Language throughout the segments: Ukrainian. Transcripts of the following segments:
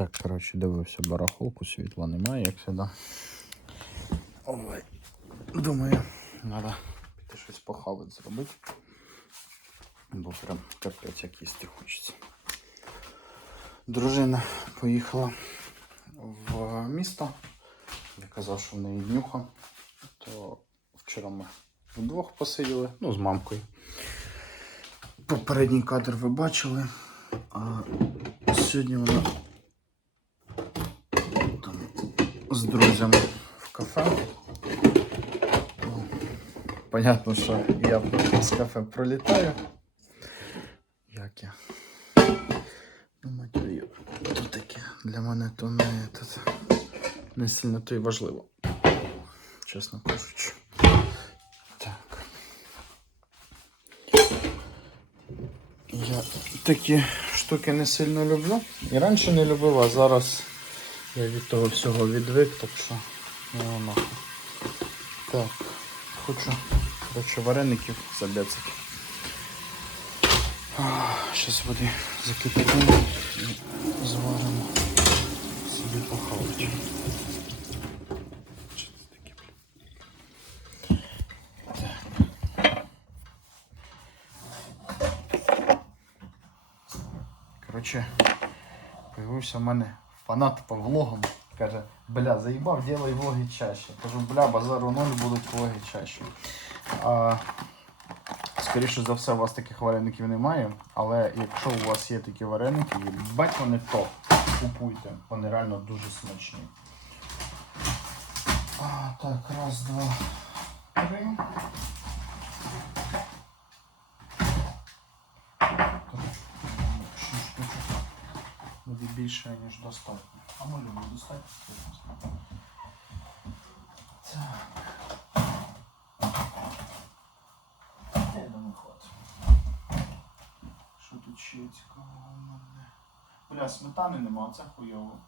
Так, коротше, дивився барахолку, світла немає, як завжди. Ой, думаю, треба піти щось похавати зробити. Бо прям капець як їсти хочеться. Дружина поїхала в місто. Я казав, що в неї днюха. То вчора ми вдвох посиділи, ну, з мамкою. Попередній кадр ви бачили. А сьогодні вона там з друзями в кафе. Понятно, що я з кафе пролітаю. Як я? Ну, матюю. То таке для мене то не, тут, не сильно то й важливо. Чесно кажучи. Так. Я такі штуки не сильно люблю. І раніше не любив, а зараз я від того всього відвик, так що ну, воно. Так, хочу коротше, вареників забецати. Зараз води закипятимо і зваримо собі похавати. Коротше, появився в мене фанат по влогам. Каже, бля, заїбав, делай влоги чаще. Кажу, бля, базару ноль будуть влоги чаще. А, скоріше за все, у вас таких вареників немає. Але якщо у вас є такі вареники, бать вони топ. Купуйте. Вони реально дуже смачні. А, так, раз, два, три. Буде більше, ніж достатньо. А ми любимо достатньо. Так. Я думаю, хватить. Що тут ще цікавого в мене? Бля, сметани нема, це хуйово.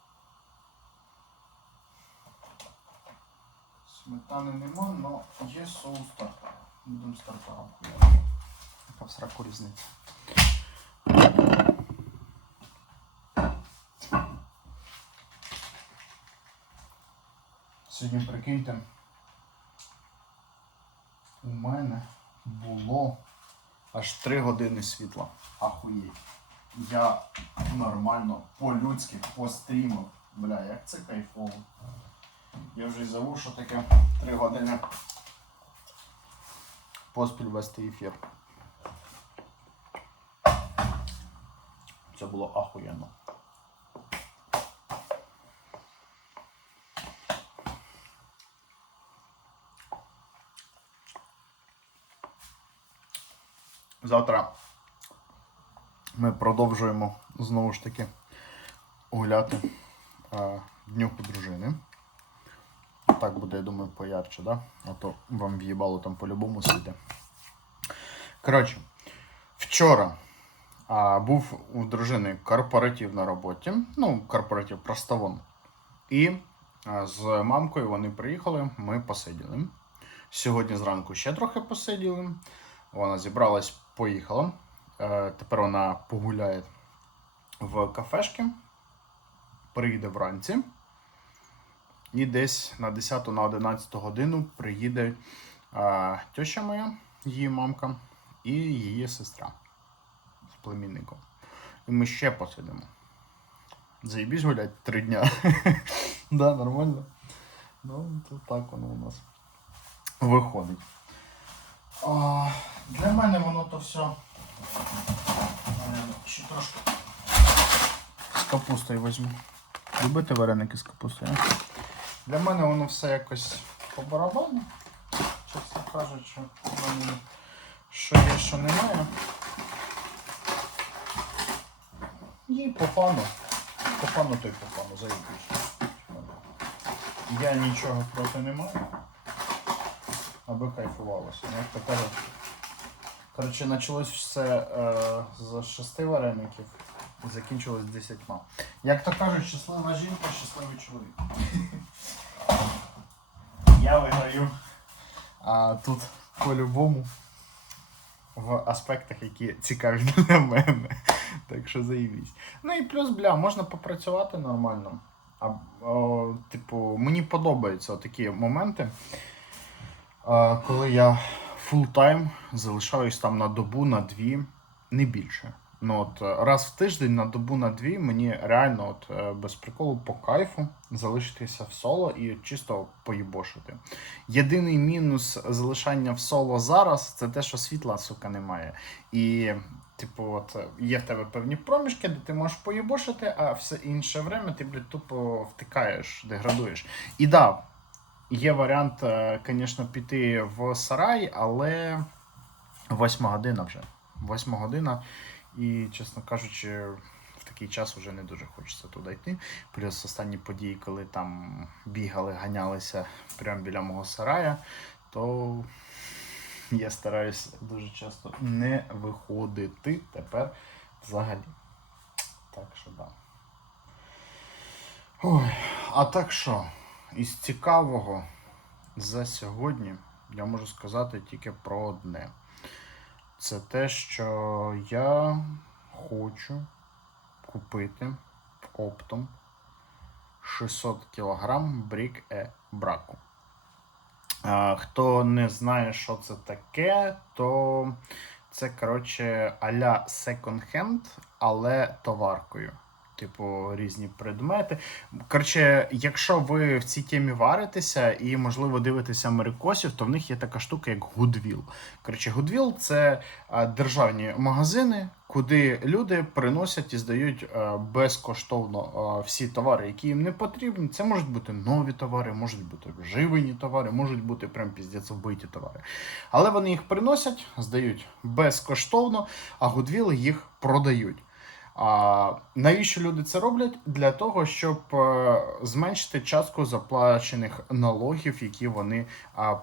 Сметани нема, але є соус тартар. Будемо з тартаром. Яка в сраку різниця. Сьогодні прикиньте, у мене було аж 3 години світла. Ахуєть. Я нормально по-людськи пострімив. Бля, як це кайфово. Я вже й забув, що таке 3 години поспіль вести ефір. Це було ахуєнно. Завтра ми продовжуємо знову ж таки гуляти а, днюху дружини. Так буде, я думаю, поярче, да? А то вам в'їбало там по-любому сиде. Коротше, вчора а, був у дружини корпоратив на роботі. Ну, корпоратив просто вон. І а, з мамкою вони приїхали, ми посиділи. Сьогодні зранку ще трохи посиділи. Вона зібралась, поїхала. Е, тепер вона погуляє в кафешки, приїде вранці. І десь на 10 на 11 годину приїде е, теща моя, її мамка, і її сестра з племінником. І ми ще посидимо. Заїбісь гулять три дня. Да, нормально. Ну, то так воно у нас виходить. А, для мене воно то все. Ще трошки з капустою візьму. Любите вареники з капустою? Для мене воно все якось по барабану. Чесно кажучи, що є, що немає. І по фану. По фану то й по заїбіш. Я нічого проти не маю аби кайфувалося. Ну, Як то кажуть. Коротше, почалось все е, з шести вареників і закінчилось десятьма. Як то кажуть, щаслива жінка, щасливий чоловік. Я виграю. А тут по-любому. в аспектах, які цікаві для мене. Так що заївісь. Ну і плюс, бля, можна попрацювати нормально. А, о, типу, мені подобаються такі моменти, коли я фултайм залишаюсь там на добу, на дві, не більше. Ну от е, раз в тиждень на добу на дві мені реально от е, без приколу по кайфу залишитися в соло і чисто поїбошити. Єдиний мінус залишання в соло зараз це те, що світла, сука, немає. І, типу, от є в тебе певні проміжки, де ти можеш поїбошити, а все інше время ти, блядь, тупо втикаєш, деградуєш. І да, є варіант, звісно, піти в сарай, але восьма година вже. Восьма година. І, чесно кажучи, в такий час вже не дуже хочеться туди йти. Плюс останні події, коли там бігали, ганялися прямо біля мого сарая, то я стараюся дуже часто не виходити тепер взагалі. Так що да. Ой, а так що, із цікавого за сьогодні я можу сказати тільки про одне. Це те, що я хочу купити оптом 600 кг брік е браку. Хто не знає, що це таке, то це, коротше, а-ля секонд-хенд, але товаркою. Типу, різні предмети. Коротше, якщо ви в цій темі варитеся і, можливо, дивитеся америкосів, то в них є така штука, як Goodwill. Коротше, Goodwill – це державні магазини, куди люди приносять і здають безкоштовно всі товари, які їм не потрібні. Це можуть бути нові товари, можуть бути вживані товари, можуть бути прям піздець вбиті товари. Але вони їх приносять, здають безкоштовно, а Goodwill їх продають. А навіщо люди це роблять? Для того, щоб е, зменшити частку заплачених налогів, які вони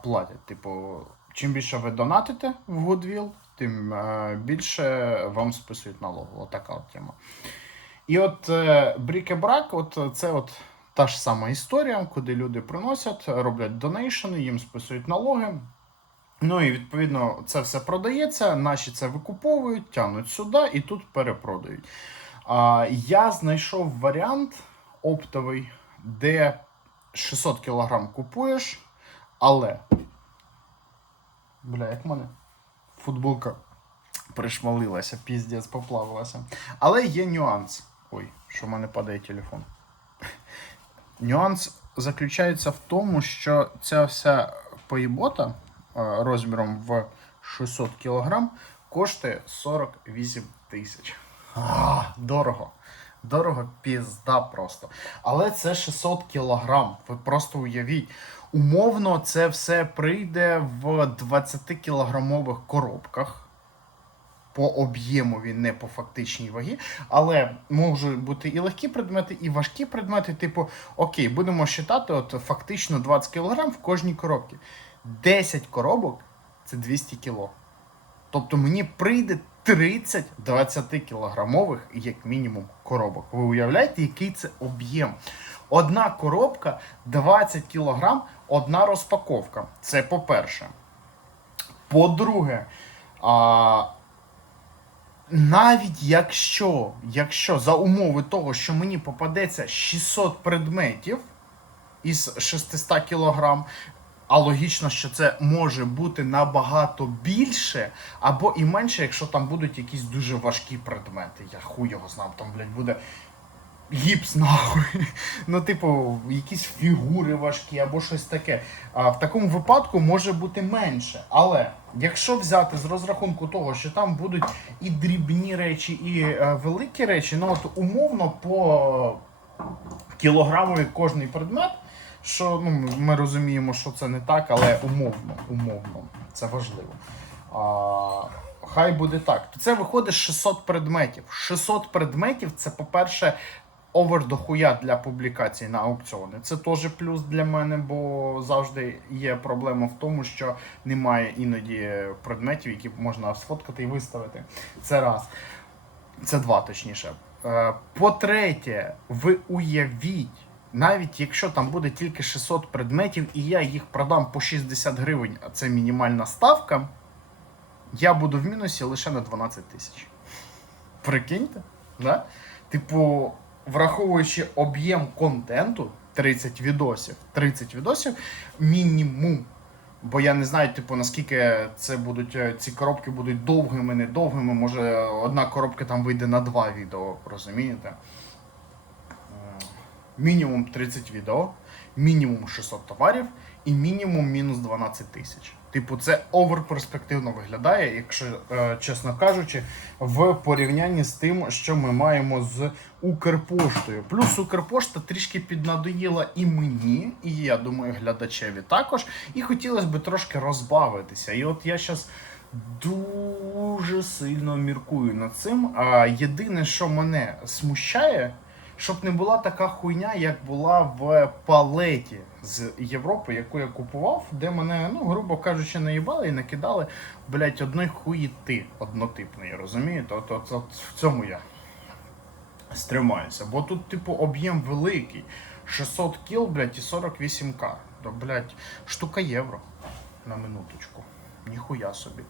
платять. Типу, чим більше ви донатите в Goodwill, тим е, більше вам списують налогу. Отака от тема. І от е, брікебрак, от це от та ж сама історія, куди люди приносять, роблять донейшени, їм списують налоги. Ну і відповідно це все продається, наші це викуповують, тягнуть сюди і тут перепродають. А, Я знайшов варіант оптовий, де 600 кг купуєш, але. Бля, як в мене футболка пришмалилася, піздець поплавилася. Але є нюанс. Ой, що в мене падає телефон. Нюанс заключається в тому, що ця вся поїбота розміром в 600 кг коштує 48 тисяч. Дорого. Дорого пізда просто. Але це 600 кілограм. Ви просто уявіть. Умовно, це все прийде в 20-кілограмових коробках. По об'єму він не по фактичній вагі, але можуть бути і легкі предмети, і важкі предмети. Типу, окей, будемо вважати, от фактично 20 кг в кожній коробці. 10 коробок це 200 кг. Тобто мені прийде 30 20 кілограмових, як мінімум, коробок. Ви уявляєте, який це об'єм? Одна коробка 20 кілограм, одна розпаковка. Це по-перше. По-друге, а, навіть якщо, якщо за умови того, що мені попадеться 600 предметів із 600 кілограм, а логічно, що це може бути набагато більше, або і менше, якщо там будуть якісь дуже важкі предмети. Я хуй його знав, там, блядь, буде гіпс нахуй. Ну, типу, якісь фігури важкі або щось таке. А в такому випадку може бути менше. Але якщо взяти з розрахунку того, що там будуть і дрібні речі, і е, великі речі, ну от умовно по кілограмові кожний предмет. Що ну, ми розуміємо, що це не так, але умовно, умовно, це важливо. А, хай буде так. То це виходить 600 предметів. 600 предметів це, по-перше, овер дохуя для публікацій на аукціони. Це теж плюс для мене, бо завжди є проблема в тому, що немає іноді предметів, які можна сфоткати і виставити. Це раз. Це два, точніше. Е, По-третє, ви уявіть. Навіть якщо там буде тільки 600 предметів, і я їх продам по 60 гривень, а це мінімальна ставка. я буду в мінусі лише на 12 тисяч. Прикиньте, да? Типу, враховуючи об'єм контенту 30 відосів, 30 відосів мінімум. Бо я не знаю, типу, наскільки це будуть е, ці коробки будуть довгими, недовгими. Може, одна коробка там вийде на два відео, розумієте? Мінімум 30 відео, мінімум 600 товарів і мінімум мінус 12 тисяч. Типу, це оверперспективно виглядає, якщо е, чесно кажучи, в порівнянні з тим, що ми маємо з Укрпоштою. Плюс Укрпошта трішки піднадоїла і мені, і я думаю, глядачеві також. І хотілося б трошки розбавитися. І от я зараз дуже сильно міркую над цим. А єдине, що мене смущає, щоб не була така хуйня, як була в палеті з Європи, яку я купував, де мене, ну, грубо кажучи, наїбали і накидали, блять, одної хуїти однотипної, розумієте? От, от, от в цьому я стримаюся. Бо тут, типу, об'єм великий. 600 кіл, блядь, і 48к. То, блядь, штука євро на минуточку. Ніхуя собі.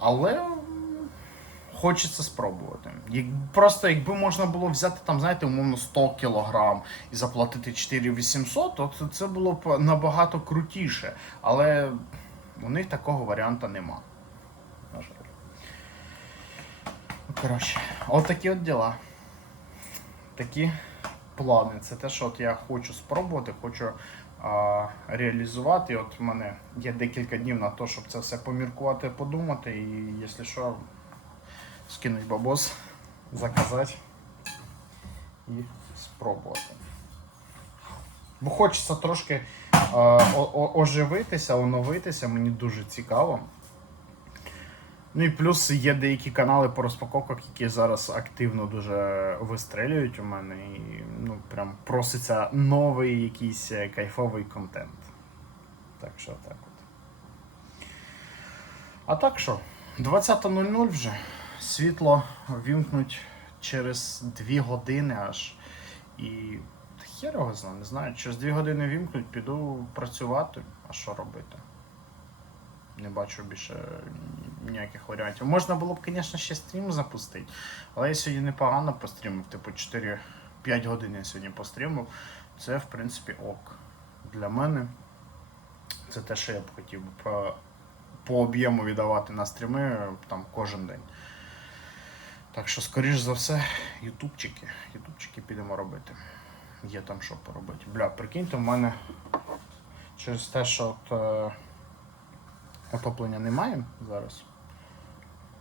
Але хочеться спробувати. Як, просто якби можна було взяти там, знаєте, умовно 100 кілограм і заплатити 4800, то це- це було б набагато крутіше. Але у них такого варіанта нема. На жаль. Ну, коротше, от от діла. Такі плани. Це те, що от я хочу спробувати, хочу а, реалізувати. От в мене є декілька днів на те, щоб це все поміркувати, подумати. І якщо що, скинуть бабос, заказати і спробувати. Бо хочеться трошки оживитися, оновитися, мені дуже цікаво. Ну і плюс є деякі канали по розпаковках, які зараз активно дуже вистрелюють у мене. І ну, прям проситься новий якийсь е, кайфовий контент. Так що так от. А так що, 20.00 вже. Світло вімкнуть через 2 години аж. І хер його знає, не знаю. Через 2 години вімкнуть, піду працювати. А що робити? Не бачу більше ніяких варіантів. Можна було б, звісно, ще стрім запустити, але я сьогодні непогано пострімив, типу 4-5 годин я сьогодні пострімив. Це, в принципі, ок. Для мене це те, що я б хотів по, по об'єму віддавати на стріми там кожен день. Так що, скоріш за все, ютубчики. Ютубчики підемо робити. Є там що поробити. Бля, прикиньте, в мене через те, що от, е, отоплення немає зараз.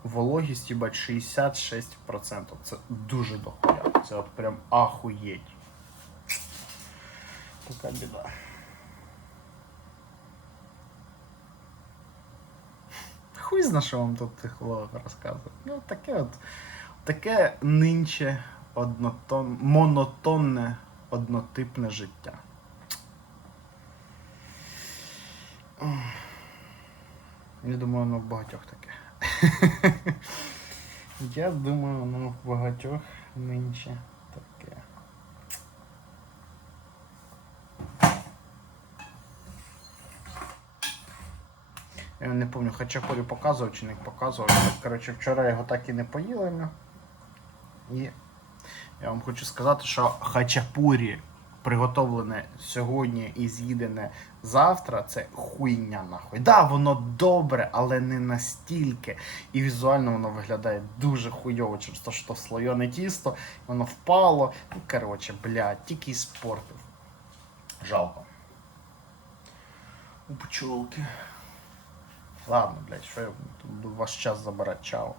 Вологість, їбать, 66%. Це дуже дохуя. Це от прям ахуєть. Така біда. Хуй зна, що вам тут тих влогах розказувати. Ну, таке от. Таке нинче однотон, монотонне, однотипне життя. Я думаю, воно в багатьох таке. Я думаю, воно в багатьох нинче таке. Я не пам'ятаю, хачапурі показував чи не показував. Коротше, вчора його так і не поїли. І я вам хочу сказати, що хачапурі приготовлене сьогодні і з'їдене завтра, це хуйня нахуй. Да, воно добре, але не настільки. І візуально воно виглядає дуже хуйово, через те, що слоєне тісто, воно впало. Ну, коротше, блядь, тільки спортив. Жалко. У пчолки. Ладно, блядь, що я буду ваш час забирати. Чао.